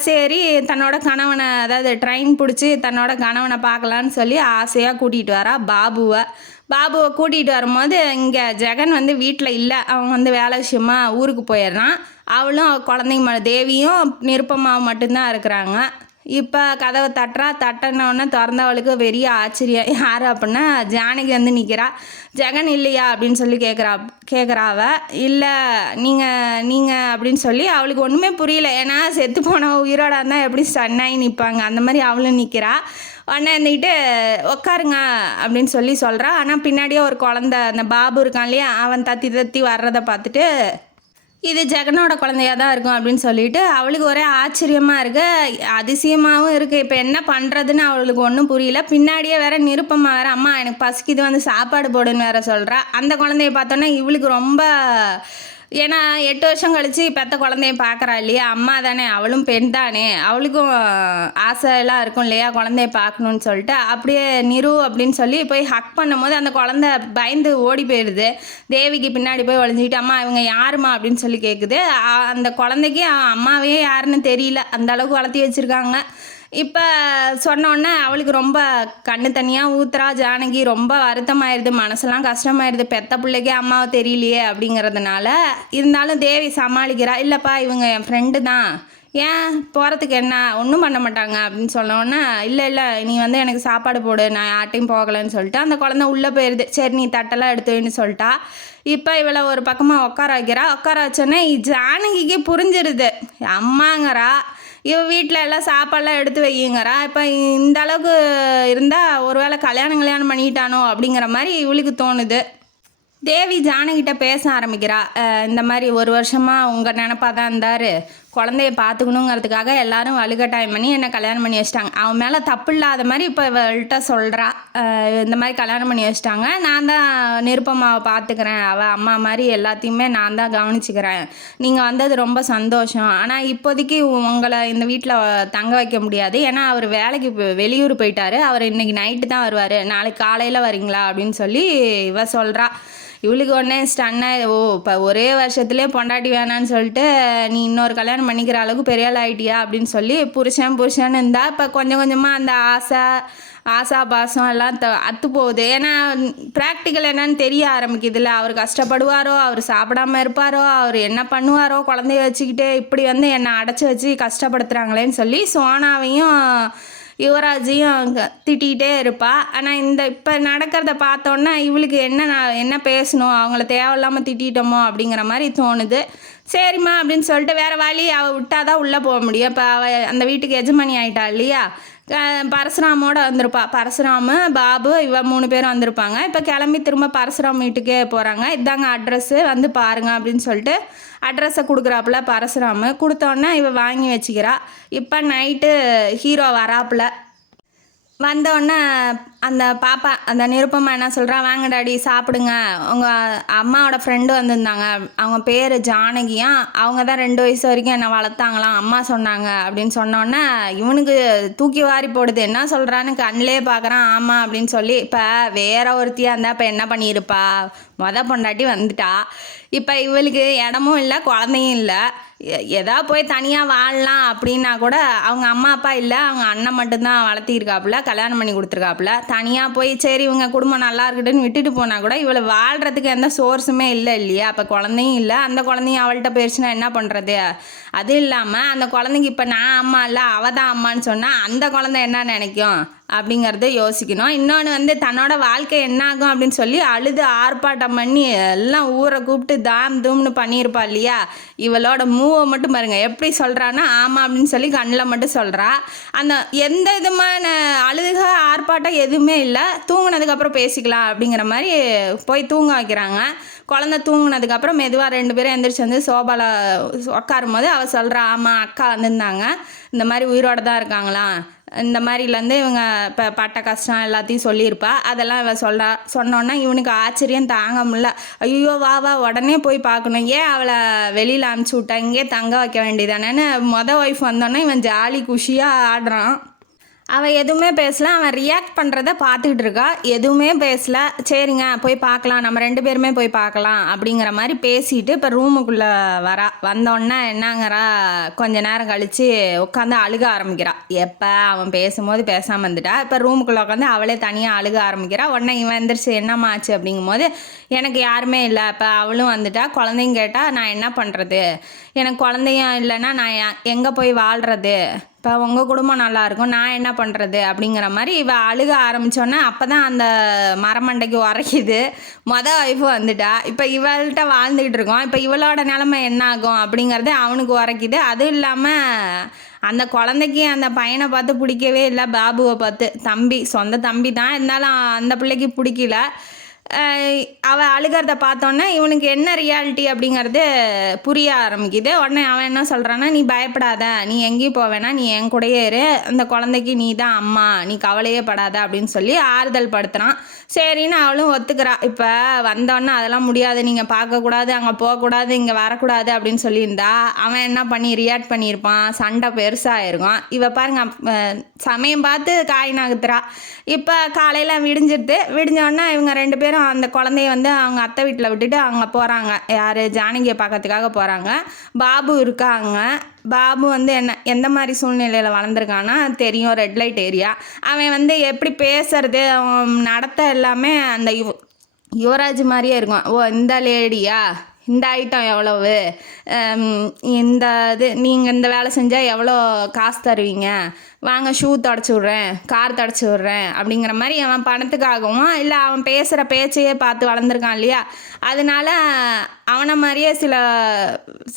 சரி தன்னோட கணவனை, அதாவது ட்ரெயின் பிடிச்சி தன்னோட கணவனை பார்க்கலான்னு சொல்லி ஆசையாக கூட்டிகிட்டு வரா பாபுவை கூட்டிகிட்டு வரும்போது இங்கே ஜெகன் வந்து வீட்டில் இல்லை, அவன் வந்து வேலை விஷயமா ஊருக்கு போயிடுறான். அவளும் குழந்தைங்க தேவியும் நிருப்பமாவும் மட்டும்தான் இருக்கிறாங்க. இப்போ கதவை தட்டினோடனே திறந்தவளுக்கு பெரிய ஆச்சரியம். யார் அப்படின்னா ஜானகி வந்து நிற்கிறா. ஜெகன் இல்லையா அப்படின்னு சொல்லி கேட்குறாவ. இல்லை நீங்கள் அப்படின்னு சொல்லி அவளுக்கு ஒன்றுமே புரியல. ஏன்னா செத்து போன உயிரோட இருந்தால் எப்படி சன்னாகி நிற்பாங்க, அந்த மாதிரி அவளும் நிற்கிறா. உடனே இருந்துக்கிட்டு உட்காருங்க அப்படின்னு சொல்கிறா. ஆனால் பின்னாடியே ஒரு குழந்த அந்த பாபு இருக்கான் இல்லையா, அவன் தத்தி தத்தி வர்றதை பார்த்துட்டு இது ஜெகனோட குழந்தையா தான் இருக்கும் அப்படின்னு சொல்லிட்டு அவளுக்கு ஒரே ஆச்சரியமாக இருக்குது, அதிசயமாகவும் இருக்குது. இப்போ என்ன பண்ணுறதுன்னு அவளுக்கு ஒன்றும் புரியல. பின்னாடியே வேற நிருப்பமாக வேற அம்மா எனக்கு பசிக்குது வந்து சாப்பாடு போடுன்னு வேற சொல்கிறா. அந்த குழந்தைய பார்த்தோன்னா இவளுக்கு ரொம்ப, ஏன்னா 8 வருஷம் கழித்து பெற்ற குழந்தைய பார்க்குறா இல்லையா, அம்மா தானே, அவளும் பெண் தானே, அவளுக்கும் ஆசையெல்லாம் இருக்கும் இல்லையா குழந்தைய பார்க்கணுன்னு சொல்லிட்டு அப்படியே நிரு அப்படின்னு சொல்லி போய் ஹக் பண்ணும்போது அந்த குழந்தை பயந்து ஓடி போயிடுது. தேவிக்கு பின்னாடி போய் ஒளிஞ்சிக்கிட்டு அம்மா இவங்க யாருமா அப்படின்னு சொல்லி கேட்குது. அந்த குழந்தைக்கு அம்மாவே யாருன்னு தெரியல, அந்த அளவுக்கு வளர்த்தி வச்சுருக்காங்க. இப்போ சொன்னோடனே அவளுக்கு ரொம்ப கண்ணு தனியாக ஊத்துறா. ஜானகி ரொம்ப வருத்தமாயிடுது, மனசெல்லாம் கஷ்டமாயிடுது, பெத்த பிள்ளைக்கே அம்மாவை தெரியலையே அப்படிங்கிறதுனால. இருந்தாலும் தேவி சமாளிக்கிறா, இல்லைப்பா இவங்க என் ஃப்ரெண்டு தான், ஏன் போகிறதுக்கு என்ன ஒன்றும் பண்ண மாட்டாங்க அப்படின்னு சொன்னோன்னே, இல்லை நீ வந்து எனக்கு சாப்பாடு போடு, நான் யார்ட்டையும் போகலைன்னு சொல்லிட்டு அந்த குழந்தை உள்ளே போயிடுது. சரி நீ தட்டெல்லாம் எடுத்துன்னு சொல்லிட்டா. இப்போ இவளை ஒரு பக்கமாக உட்கார வைக்கிறா. உட்கார வச்சோன்னே ஜானகிக்கு புரிஞ்சிருது, அம்மாங்கிறா, இவ வீட்டில் எல்லாம் சாப்பாடெலாம் எடுத்து வையுங்கிறா. இப்போ இந்த அளவுக்கு இருந்தால் ஒரு வேளை கல்யாணம் பண்ணிட்டானோ அப்படிங்கிற மாதிரி இவளுக்கு தோணுது. தேவி ஜானகிட்ட பேச ஆரம்பிக்கிறா. இந்த மாதிரி 1 வருஷமாக உங்கள் நினப்பாக தான் இருந்தார், குழந்தைய பார்த்துக்கணுங்கிறதுக்காக எல்லாரும் வலுக்கட்டாயம் பண்ணி என்னை கல்யாணம் பண்ணி வச்சிட்டாங்க. அவன் மேலே தப்பு இல்லாத மாதிரி இப்போ இவள்கிட்ட சொல்கிறா. இந்த மாதிரி கல்யாணம் பண்ணி வச்சிட்டாங்க, நான் தான் நிருப்பமாவை பார்த்துக்கிறேன், அவள் அம்மா மாதிரி எல்லாத்தையுமே நான் தான் கவனிச்சிக்கிறேன், நீங்கள் வந்தது ரொம்ப சந்தோஷம். ஆனால் இப்போதைக்கு உங்களை இந்த வீட்டில் தங்க வைக்க முடியாது, ஏன்னா அவர் வேலைக்கு வெளியூர் போயிட்டார், அவர் இன்றைக்கி நைட்டு தான் வருவார், நாளைக்கு காலையில் வரீங்களா அப்படின்னு சொல்லி இவ சொல்கிறா. இவளுக்கு உடனே ஸ்டன்னாக, ஓ இப்போ ஒரே வருஷத்துலேயே பொண்டாட்டி வேணான்னு சொல்லிட்டு நீ இன்னொரு கல்யாணம் பண்ணிக்கிற அளவுக்கு பெரிய ஆள் ஆகிட்டியா அப்படின்னு சொல்லி புருஷன் இருந்தா. இப்போ கொஞ்சம் கொஞ்சமாக அந்த ஆசா பாசம் எல்லாம் அத்து போகுது. ஏன்னா ப்ராக்டிக்கல் என்னன்னு தெரிய ஆரம்பிக்குதுல்ல, அவர் கஷ்டப்படுவாரோ, அவர் சாப்பிடாம இருப்பாரோ, அவர் என்ன பண்ணுவாரோ குழந்தைய வச்சுக்கிட்டு, இப்படி வந்து என்னை அடைச்சி வச்சு கஷ்டப்படுத்துகிறாங்களேன்னு சொல்லி சோனாவையும் யுவராஜையும் திட்டிகிட்டே இருப்பா. ஆனால் இப்போ நடக்கிறத பார்த்தோன்னா இவளுக்கு என்ன பேசணும், அவங்கள தேவையில்லாமல் திட்டோமோ அப்படிங்கிற மாதிரி தோணுது. சரிம்மா அப்படின்னு சொல்லிட்டு வேறு வழி, அவள் விட்டால் தான் உள்ளே போக முடியும். இப்போ அவள் அந்த வீட்டுக்கு எஜமானி ஆகிட்டா இல்லையா, பரசுராமோடு வந்திருப்பா. பரசுராமு, பாபு, இவ 3 பேரும் வந்திருப்பாங்க. இப்போ கிளம்பி திரும்ப பரசுராம் வீட்டுக்கே போகிறாங்க. இதாங்க அட்ரஸ்ஸு, வந்து பாருங்கள் அப்படின்னு சொல்லிட்டு அட்ரஸை கொடுக்குறாப்புல பரசுராமு. கொடுத்தோன்னே இவ வாங்கி வச்சுக்கிறா. இப்போ நைட்டு ஹீரோ வராப்புல. வந்தோடனே அந்த பாப்பா அந்த நிருப்பமா என்ன சொல்கிறா, வாங்க டாடி சாப்பிடுங்க, உங்கள் அம்மாவோட ஃப்ரெண்டு வந்திருந்தாங்க, அவங்க பேர் ஜானகியா, அவங்க தான் 2 வயசு வரைக்கும் என்னை வளர்த்தாங்களாம், அம்மா சொன்னாங்க அப்படின்னு சொன்னோன்னே இவனுக்கு தூக்கி வாரி போடுது. என்ன சொல்கிறான்னு கண்ணிலே பார்க்குறான். ஆமாம் அப்படின்னு சொல்லி. இப்போ வேற ஒருத்தியாக இருந்தால் இப்போ என்ன பண்ணியிருப்பா, பொண்டாட்டி வந்துட்டா. இப்போ இவளுக்கு இடமும் இல்லை, குழந்தையும் இல்லை, எதா போய் தனியாக வாழலாம் அப்படின்னா கூட அவங்க அம்மா அப்பா இல்லை, அவங்க அண்ணன் மட்டும்தான் வளர்த்திருக்காப்புல, கல்யாணம் பண்ணி கொடுத்துருக்காப்புல. தனியாக போய் சரி இவங்க குடும்பம் நல்லா இருக்கட்டுன்னு விட்டுட்டு போனால் கூட இவளை வாழ்கிறதுக்கு எந்த சோர்ஸுமே இல்லை இல்லையா. அப்போ குழந்தையும் இல்லை, அந்த குழந்தையும் அவள்கிட்ட போயிடுச்சுன்னா என்ன பண்ணுறது. அது இல்லாமல் அந்த குழந்தைக்கு இப்போ நான் அம்மா இல்லை அவள் தான் அம்மான்னு சொன்னால் அந்த குழந்தை என்ன நினைக்கும் அப்படிங்கிறத யோசிக்கணும். இன்னொன்று வந்து தன்னோட வாழ்க்கை என்ன ஆகும் அப்படின்னு சொல்லி அழுது ஆர்ப்பாட்டம் பண்ணி எல்லாம் ஊரை கூப்பிட்டு தாம் தூம்னு பண்ணியிருப்பா இல்லையா. இவளோட மூவை மட்டும் பாருங்கள் எப்படி சொல்கிறான்னா ஆமாம் அப்படின்னு சொல்லி கண்ணில் மட்டும் சொல்கிறா. அந்த எந்த விதமான அழுக ஆர்ப்பாட்டம் எதுவுமே இல்லை. தூங்கினதுக்கப்புறம் பேசிக்கலாம் அப்படிங்கிற மாதிரி போய் தூங்க வைக்கிறாங்க. குழந்தை தூங்கினதுக்கப்புறம் மெதுவாக 2 பேரும் எந்திரிச்சு வந்து சோபாவில் உட்காரும் போது அவள் சொல்கிறா, ஆமாம் அக்கா வந்திருந்தாங்க, இந்த மாதிரி உயிரோடு தான் இருக்காங்களாம், இந்த மாதிரிலேருந்து இவங்க இப்போ பட்ட கஷ்டம் எல்லாத்தையும் சொல்லியிருப்பா. அதெல்லாம் இவ சொன்னோன்னா இவனுக்கு ஆச்சரியம் தாங்க முடியல. ஐயோ வா உடனே போய் பார்க்கணும், ஏன் அவளை வெளியில் அனுப்பிச்சி விட்டா, இங்கே தங்க வைக்க வேண்டியதானேன்னு ஒய்ஃப் வந்தோன்னே இவன் ஜாலி குஷியாக ஆடுறான். அவள் எதுவுமே பேசல, அவன் ரியாக்ட் பண்ணுறத பார்த்துக்கிட்டு இருக்கா. எதுவுமே பேசல. சரிங்க போய் பார்க்கலாம், நம்ம 2 பேருமே போய் பார்க்கலாம் அப்படிங்கிற மாதிரி பேசிட்டு இப்போ ரூமுக்குள்ளே வரா. வந்தோடனே என்னங்கிறா, கொஞ்ச நேரம் கழித்து உட்காந்து அழுக ஆரம்பிக்கிறா. எப்போ அவன் பேசும்போது பேசாமல் வந்துட்டா, இப்போ ரூமுக்குள்ளே உட்காந்து அவளே தனியாக அழுக ஆரம்பிக்கிறா. உடனே இவன் எந்திரிச்சு என்னம்மா ஆச்சு அப்படிங்கும்போது எனக்கு யாருமே இல்லை, இப்போ அவளும் வந்துட்டா, குழந்தைங்க கேட்டால் நான் என்ன பண்ணுறது, எனக்கு குழந்தையும் இல்லைன்னா நான் எங்கே போய் வாழ்கிறது, இப்போ உங்கள் குடும்பம் நல்லாயிருக்கும், நான் என்ன பண்ணுறது அப்படிங்கிற மாதிரி இவ அழுக ஆரம்பித்தோன்னே அப்போ தான் அந்த மரமண்டைக்கு உரைக்குது. ஒய்ஃபு வந்துட்டா. இப்போ இவள்கிட்ட வாழ்ந்துக்கிட்டு இருக்கோம், இப்போ இவளோட நிலமை என்ன ஆகும் அப்படிங்கிறது அவனுக்கு உரைக்குது. அதுவும் இல்லாமல் அந்த குழந்தைக்கு அந்த பையனை பார்த்து பிடிக்கவே இல்லை, பாபுவை பார்த்து. தம்பி, சொந்த தம்பி தான், இருந்தாலும் அந்த பிள்ளைக்கு பிடிக்கல. அவள் அழுகிறத பார்த்தோன்னே இவனுக்கு என்ன ரியாலிட்டி அப்படிங்கிறது புரிய ஆரம்பிக்குது. உடனே அவன் என்ன சொல்கிறான்னா, நீ பயப்படாத, நீ எங்கேயும் போவேனா, நீ என் கூடயே இரு, அந்த குழந்தைக்கு நீ தான் அம்மா, நீ கவலையே படாத அப்படின்னு சொல்லி ஆறுதல் படுத்துகிறான். சரின்னு அவளும் ஒத்துக்கிறா. இப்போ வந்தோடனே அதெல்லாம் முடியாது, நீங்கள் பார்க்கக்கூடாது, அங்கே போகக்கூடாது, இங்கே வரக்கூடாது அப்படின்னு சொல்லியிருந்தா அவன் என்ன பண்ணி ரியாக்ட் பண்ணியிருப்பான், சண்டை பெருசாக இருக்கும். இவ பாருங்க, சமயம் பார்த்து காய் நகர்த்துறா. இப்போ காலையில் விடிஞ்சோடனே இவங்க 2 பேரும் அந்த குழந்தைய வந்து அவங்க அத்தை வீட்டில் விட்டுட்டு அங்கே போகிறாங்க. யார், ஜானகியை பார்க்கறதுக்காக போகிறாங்க. பாபு இருக்காங்க. பாபு வந்து எந்த மாதிரி சூழ்நிலையில் வளர்ந்துருக்கான்னா தெரியும், ரெட் லைட் ஏரியா. அவன் வந்து எப்படி பேசுறது, அவன் நடத்த எல்லாமே அந்த யுவராஜ் மாதிரியே இருக்கும். ஓ, இந்த லேடியா, இந்த ஐட்டம் எவ்வளவு, இந்த இது நீங்கள் இந்த வேலை செஞ்சால் எவ்வளோ காசு தருவீங்க, வாங்க ஷூ தொடச்சி விட்றேன், கார் தொடச்சி விட்றேன் அப்படிங்கிற மாதிரி அவன் பணத்துக்காகவும் இல்லை அவன் பேசுகிற பேச்சையே பார்த்து வளர்ந்துருக்கான் இல்லையா, அதனால அவனை மாதிரியே சில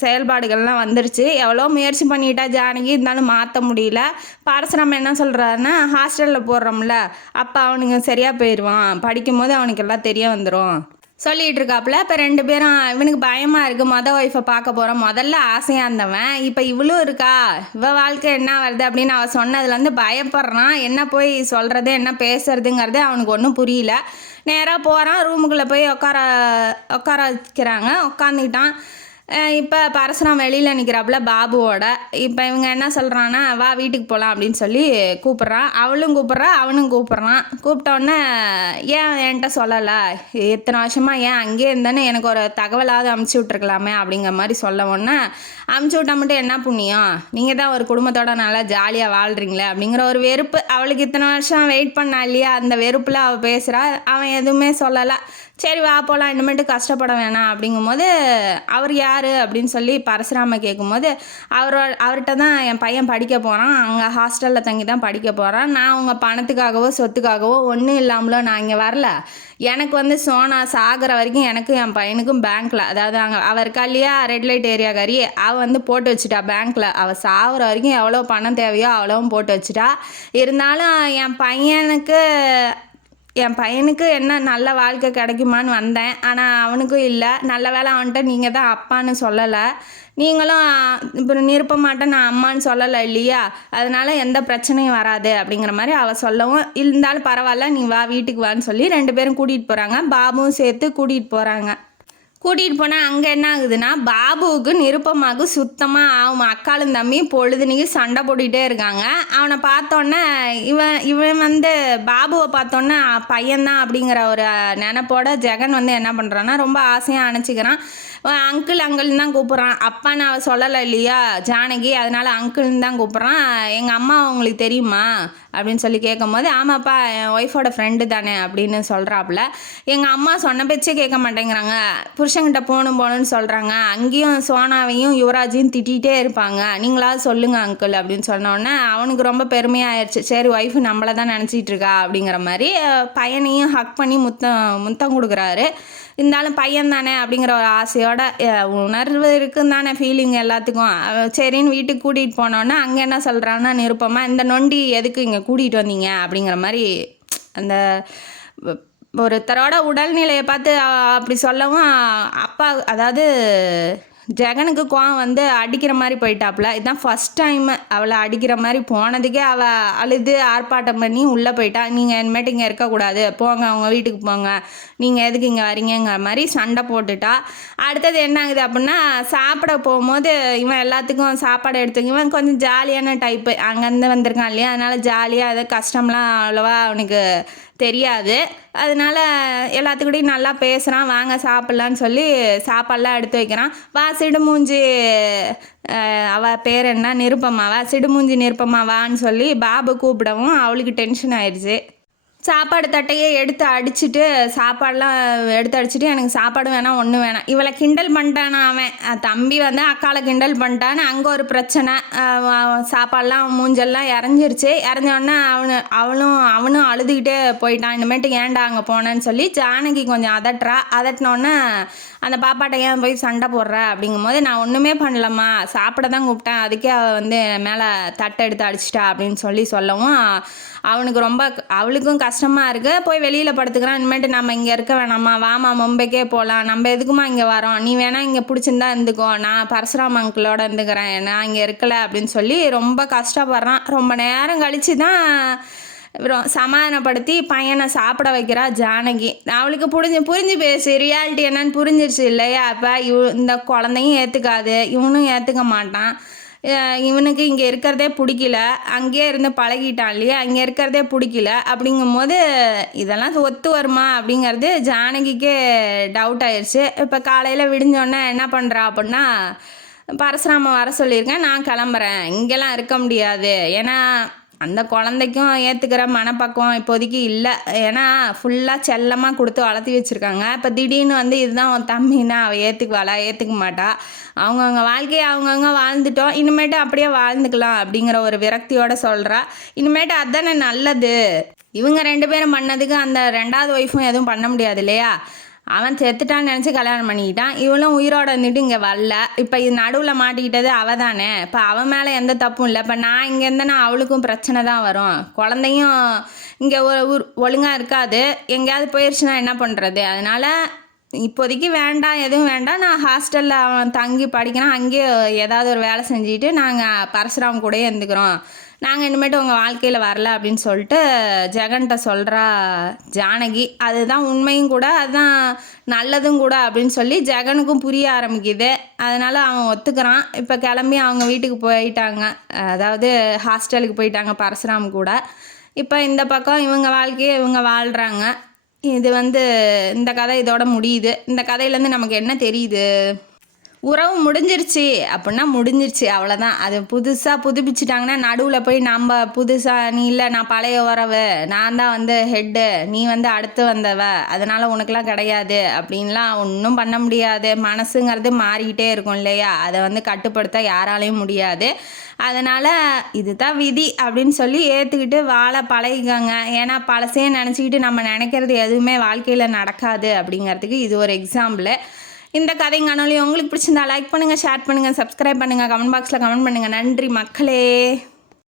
செயல்பாடுகள்லாம் வந்துருச்சு. எவ்வளோ முயற்சி பண்ணிட்டா ஜானகி, இருந்தாலும் மாற்ற முடியல. பரசுராமன் என்ன சொல்கிறாருன்னா, ஹாஸ்டலில் போடுறோம்ல, அப்போ அவனுக்கு சரியாக போயிடுவான், படிக்கும்போது அவனுக்கு எல்லாம் தெரிய வந்துடும் சொல்லிகிட்டு இருக்காப்புல. இப்போ 2 பேரும், இவனுக்கு பயமாக இருக்குது, ஒய்ஃபை பார்க்க போகிறோம். முதல்ல ஆசையாக இருந்தவன் இப்போ இவளும் இருக்கா, வாழ்க்கை என்ன வருது அப்படின்னு அவள் சொன்னதுலேருந்து பயப்படுறான். என்ன போய் சொல்கிறது, என்ன பேசுறதுங்கிறது அவனுக்கு ஒன்றும் புரியல. நேராக போகிறான், ரூமுக்குள்ளே போய் உட்கார வைக்கிறாங்க. உட்காந்துக்கிட்டான். இப்போ பரசுராம் வெளியில் நிற்கிறாப்புல பாபுவோட. இப்போ இவங்க என்ன சொல்கிறான்னா, வா வீட்டுக்கு போகலாம் அப்படின்னு சொல்லி கூப்பிட்றான். அவளும் கூப்பிட்றா, அவனும் கூப்பிட்றான். கூப்பிட்டோன்னே, ஏன் என்கிட்ட சொல்லலை, இத்தனை வருஷமாக ஏன் அங்கேயே இருந்தேன்னு எனக்கு ஒரு தகவலாவது அமுச்சு விட்ருக்கலாமே அப்படிங்கிற மாதிரி சொல்ல உடனே, அமுச்சு விட்டா மட்டும் என்ன புண்ணியம், நீங்கள் தான் ஒரு குடும்பத்தோட நல்லா ஜாலியாக வாழ்கிறீங்களே அப்படிங்கிற ஒரு வெறுப்பு. அவளுக்கு இத்தனை வருஷம் வெயிட் பண்ணா இல்லையா, அந்த வெறுப்பில் அவள் பேசுகிறா. அவன் எதுவுமே சொல்லலை. சரி வா போகலாம், இனிமேட்டு கஷ்டப்பட வேணாம் அப்படிங்கும்போது, அவர் யார் அப்படின்னு சொல்லி பரசுராம கேட்கும்போது, அவர்கிட்ட தான் என் பையன் படிக்க போகிறான், அங்கே ஹாஸ்டலில் தங்கி தான் படிக்க போகிறான். நான் உங்கள் பணத்துக்காகவோ சொத்துக்காகவோ ஒன்றும் இல்லாமலோ நான் இங்கே வரல. எனக்கு வந்து சோனா சாகிற வரைக்கும் எனக்கும் என் பையனுக்கும் பேங்க்கில், அதாவது அங்கே அவர் இருக்கா இல்லையா ரெட் லைட் ஏரியாக்காரி, அவள் வந்து போட்டு வச்சுட்டா பேங்க்கில். அவள் சாகிற வரைக்கும் எவ்வளோ பணம் தேவையோ அவ்வளோவும் போட்டு வச்சுட்டா. இருந்தாலும் என் பையனுக்கு என்ன நல்ல வாழ்க்கை கிடைக்குமான்னு வந்தேன். ஆனால் அவனுக்கும் இல்லை. நல்ல வேலை அவன்கிட்ட நீங்கள் தான் அப்பான்னு சொல்லலை, நீங்களும் இப்போ நிருப்ப மாட்டேன் நான் அம்மான்னு சொல்லலை இல்லையா, அதனால் எந்த பிரச்சனையும் வராது அப்படிங்கிற மாதிரி அவள் சொல்லவும், இருந்தாலும் பரவாயில்ல நீ வா வீட்டுக்கு வான்னு சொல்லி 2 பேரும் கூட்டிகிட்டு போகிறாங்க. பாபுவும் சேர்த்து கூட்டிகிட்டு போகிறாங்க. கூட்டிகிட்டு போனால் அங்கே என்ன ஆகுதுன்னா, பாபுவுக்கு நிருப்பமாக்கு சுத்தமாக அவன் அக்காலும் தம்பியும் பொழுதுனிக்கு சண்டை போட்டுக்கிட்டே இருக்காங்க. அவனை பார்த்தோன்னே இவன் வந்து பாபுவை பார்த்தோன்னே பையன்தான் அப்படிங்கிற ஒரு நினப்போட ஜெகன் வந்து என்ன பண்ணுறான்னா, ரொம்ப ஆசையாக அணைச்சிக்கிறான். அங்கிள்னு தான் கூப்பிட்றான். அப்பான்னு அவள் சொல்லலை இல்லையா ஜானகி, அதனால் அங்கிள்னு தான் கூப்பிட்றான். எங்கள் அம்மா உங்களுக்கு தெரியுமா அப்படின்னு சொல்லி கேட்கும்போது, ஆமாப்பா என் ஒய்ஃபோட ஃப்ரெண்டு தானே அப்படின்னு சொல்கிறாப்புல. எங்கள் அம்மா சொன்ன பேச்சே கேட்க மாட்டேங்கிறாங்க, புருஷங்கிட்ட போகணும்னு சொல்கிறாங்க, அங்கேயும் சோனாவையும் யுவராஜையும் திட்டிகிட்டே இருப்பாங்க, நீங்களாவது சொல்லுங்கள் அங்கிள் அப்படின்னு சொன்னோடனே அவனுக்கு ரொம்ப பெருமையாகிடுச்சு. சரி ஒய்ஃபு நம்மளை தான் நினச்சிட்டு இருக்கா அப்படிங்கிற மாதிரி பையனையும் ஹக் பண்ணி முத்தம் கொடுக்குறாரு. இருந்தாலும் பையன் தானே அப்படிங்கிற ஒரு ஆசையோட உணர்வு இருக்குன்னு தானே ஃபீலிங் எல்லாத்துக்கும். சரின்னு வீட்டுக்கு கூட்டிகிட்டு போனோன்னா அங்கே என்ன சொல்கிறான்னா, நிருப்பமாக இந்த நொண்டி எதுக்கு இங்கே கூட்டிகிட்டு வந்தீங்க அப்படிங்கிற மாதிரி அந்த ஒருத்தரோட உடல்நிலையை பார்த்து அப்படி சொல்லவும், அப்பா அதாவது ஜெகனுக்கு கோவம் வந்து அடிக்கிற மாதிரி போயிட்டாப்புல. இதுதான் ஃபஸ்ட் டைம் அவளை அடிக்கிற மாதிரி போனதுக்கே அவள் அழுது ஆர்ப்பாட்டம் பண்ணி உள்ளே போயிட்டா. நீங்கள் இனிமேட்டு இங்கே இருக்கக்கூடாது, போங்க அவங்க வீட்டுக்கு போங்க, நீங்கள் எதுக்கு இங்கே வரீங்கிற மாதிரி சண்டை போட்டுட்டா. அடுத்தது என்ன ஆகுது அப்படின்னா, சாப்பிட போகும்போது இவன் எல்லாத்துக்கும் சாப்பாடு இவன் கொஞ்சம் ஜாலியான டைப்பு, அங்கேருந்து வந்திருக்கான் இல்லையா, அதனால் ஜாலியாக எதாவது கஷ்டம்லாம் அவ்வளோவா அவனுக்கு தெரியாது. அதனால எல்லாத்துக்கூடையும் நல்லா பேசுகிறான், வாங்க சாப்பிட்லான்னு சொல்லி சாப்பாடெலாம் எடுத்து வைக்கிறான். வா சிடுமூஞ்சி, அவள் பேர் என்ன நிருப்பமாவா, சிடுமூஞ்சி நிருப்பமாவான்னு சொல்லி பாபு கூப்பிடவும் அவளுக்கு டென்ஷன் ஆயிடுச்சு. சாப்பாடு தட்டையே எடுத்து அடிச்சுட்டு சாப்பாடெலாம் எடுத்து அடிச்சுட்டு எனக்கு சாப்பாடு வேணாம் ஒன்றும் வேணாம். இவளை கிண்டல் பண்ணிட்டானா அவன். தம்பி வந்து அக்காளை கிண்டல் பண்ணிட்டான்னு அங்கே ஒரு பிரச்சனை. சாப்பாடெலாம் மூஞ்செல்லாம் இறஞ்சிருச்சு. இறஞ்சோடனே அவனும் அழுதுகிட்டே போயிட்டான். இனிமேட்டு ஏன்டா அங்கே போனேன்னு சொல்லி ஜானகி கொஞ்சம் அதட்டினோடனே அந்த பாப்பாட்ட ஏன் போய் சண்டை போடுற அப்படிங்கும்போது, நான் ஒன்றுமே பண்ணலம்மா, சாப்பிட தான் கூப்பிட்டேன், அதுக்கே அவள் வந்து மேலே தட்டை எடுத்து அடிச்சிட்டா அப்படின்னு சொல்லவும் அவளுக்கும் கஷ்டமாக இருக்குது. போய் வெளியில் படுத்துக்கிறான். இனிமேட்டு நம்ம இங்கே இருக்க வேணாம்மா, வாமா மும்பைக்கே போகலாம், நம்ம எதுக்குமா இங்கே வரோம், நீ வேணால் இங்கே பிடிச்சிருந்தா இருந்துக்கோ, நான் பரசுராம் அங்கிளோட இருந்துக்கிறேன், நான் இங்கே இருக்கலை அப்படின்னு சொல்லி ரொம்ப கஷ்டப்படுறான். ரொம்ப நேரம் கழித்து தான் சமாதானப்படுத்தி பையனை சாப்பிட வைக்கிறா ஜானகி. அவளுக்கு புரிஞ்சு பேசு, ரியாலிட்டி என்னன்னு புரிஞ்சிருச்சு இல்லையா? அப்போ இந்த குழந்தையும் ஏற்றுக்காது, இவனும் ஏற்றுக்க மாட்டான். இவனுக்கு இங்கே இருக்கிறதே பிடிக்கல, அங்கேயே இருந்து பழகிட்டான் இல்லையா, அங்கே இருக்கிறதே பிடிக்கல. அப்படிங்கும்போது இதெல்லாம் ஒத்து வருமா அப்படிங்கிறது ஜானகிக்கே டவுட் ஆயிடுச்சு. இப்போ காலையில் விடிஞ்சோடனே என்ன பண்ணுறா அப்படின்னா, பரசுராம வர சொல்லியிருக்கேன், நான் கிளம்புறேன், இங்கெல்லாம் இருக்க முடியாது, ஏன்னா அந்த குழந்தைக்கும் ஏற்றுக்கிற மனப்பக்குவம் இப்போதைக்கு இல்லை. ஏன்னா ஃபுல்லாக செல்லமாக கொடுத்து வளர்த்தி வச்சுருக்காங்க. இப்போ திடீர்னு வந்து இதுதான் உன் தம்பின்னா அவள் ஏற்றுக்க மாட்டா. அவங்கவுங்க வாழ்க்கையை அவங்கவுங்க வாழ்ந்துட்டோம், இனிமேட்டு அப்படியே வாழ்ந்துக்கலாம் அப்படிங்கிற ஒரு விரக்தியோடு சொல்கிறா. இனிமேட்டு அதுதானே நல்லது. இவங்க 2 பேரும் பண்ணதுக்கு அந்த 2வது ஒய்ஃபும் எதுவும் பண்ண முடியாது இல்லையா? அவன் செத்துட்டான்னு நினச்சி கல்யாணம் பண்ணிக்கிட்டான், இவளும் உயிரோட இருந்துட்டு இங்கே வரல. இப்போ இது நடுவில் மாட்டிக்கிட்டது அவள் தானே. இப்போ அவன் மேலே எந்த தப்பும் இல்லை. இப்போ நான் இங்கே இருந்தேன்னா அவளுக்கும் பிரச்சனை தான் வரும். குழந்தையும் இங்கே ஒழுங்காக இருக்காது, எங்கேயாவது போயிடுச்சுன்னா என்ன பண்ணுறது? அதனால் இப்போதைக்கு வேண்டாம், எதுவும் வேண்டாம், நான் ஹாஸ்டலில் அவன் தங்கி படிக்கிறான், அங்கேயே ஏதாவது ஒரு வேலை செஞ்சுட்டு நாங்கள் பரசுராம் கூடயே இருந்துக்கிறோம், நாங்கள் இனிமேட்டு உங்கள் வாழ்க்கையில் வரல அப்படின்னு சொல்லிட்டு ஜெகன்கிட்ட சொல்கிறா ஜானகி. அதுதான் உண்மையும் கூட, அதுதான் நல்லதும் கூட அப்படின்னு சொல்லி ஜெகனுக்கும் புரிய ஆரம்பிக்குது. அதனால் அவன் ஒத்துக்கிறான். இப்போ கிளம்பி அவங்க வீட்டுக்கு போயிட்டாங்க, அதாவது ஹாஸ்டலுக்கு போயிட்டாங்க பரசுராம் கூட. இப்போ இந்த பக்கம் இவங்க வாழ்க்கையை இவங்க வாழ்கிறாங்க. இது வந்து இந்த கதை இதோட முடியுது. இந்த கதையிலேருந்து நமக்கு என்ன தெரியுது? உறவு முடிஞ்சிருச்சு அப்படின்னா முடிஞ்சிருச்சு, அவ்வளோதான். அது புதுசாக புதுப்பிச்சிட்டாங்கன்னா நடுவில் போய் நம்ம புதுசாக நீ இல்லை, நான் பழைய உறவு, நான் தான் வந்து ஹெட்டு, நீ வந்து அடுத்து வந்தவ, அதனால் உனக்கெலாம் கிடையாது அப்படின்லாம் ஒன்றும் பண்ண முடியாது. மனசுங்கிறது மாறிக்கிட்டே இருக்கும் இல்லையா? அதை வந்து கட்டுப்படுத்த யாராலையும் முடியாது. அதனால் இதுதான் விதி அப்படின்னு சொல்லி ஏற்றுக்கிட்டு வாழ பழகிக்கோங்க. ஏன்னா பழசே நினச்சிக்கிட்டு நம்ம நினைக்கிறது எதுவுமே வாழ்க்கையில் நடக்காது அப்படிங்கிறதுக்கு இது ஒரு எக்ஸாம்பிள். இந்த கதை காணொளி உங்களுக்கு பிடிச்சிருந்தா லைக் பண்ணுங்கள், ஷேர் பண்ணுங்கள், சப்ஸ்கிரைப் பண்ணுங்கள், கமெண்ட் பாக்ஸில் கமெண்ட் பண்ணுங்கள். நன்றி மக்களே.